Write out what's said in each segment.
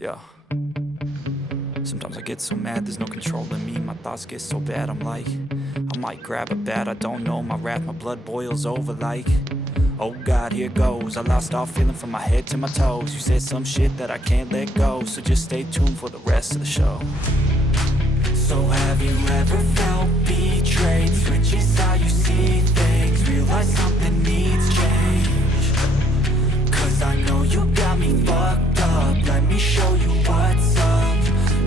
Yeah. Sometimes I get so mad, there's no controlling me. My thoughts get so bad, I'm like, I might grab a bat, I don't know. My wrath, my blood boils over like, oh God, here goes. I lost all feeling from my head to my toes. You said some shit that I can't let go, so just stay tuned for the rest of the show. So have you ever felt betrayed? Switches how you see things, realize something needs change. Cause I know you got me fucked up, let me show you what's up.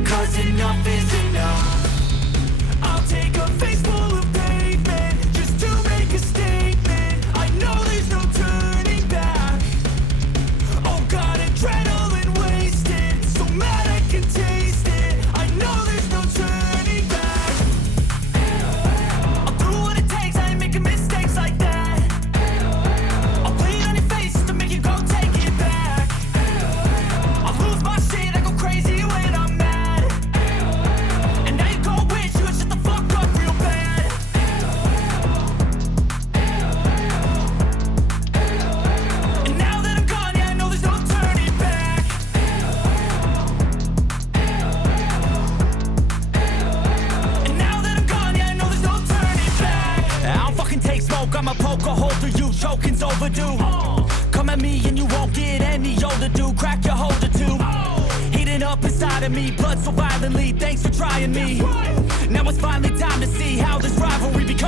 Cause enough is enough. I'll take a face full of pavement, smoke, I'ma poke a hole through you, choking's overdue. Come at me and you won't get any older, dude. Crack your holder too. Heating up inside of me, blood so violently. Thanks for trying me. Now it's finally time to see how this rivalry began.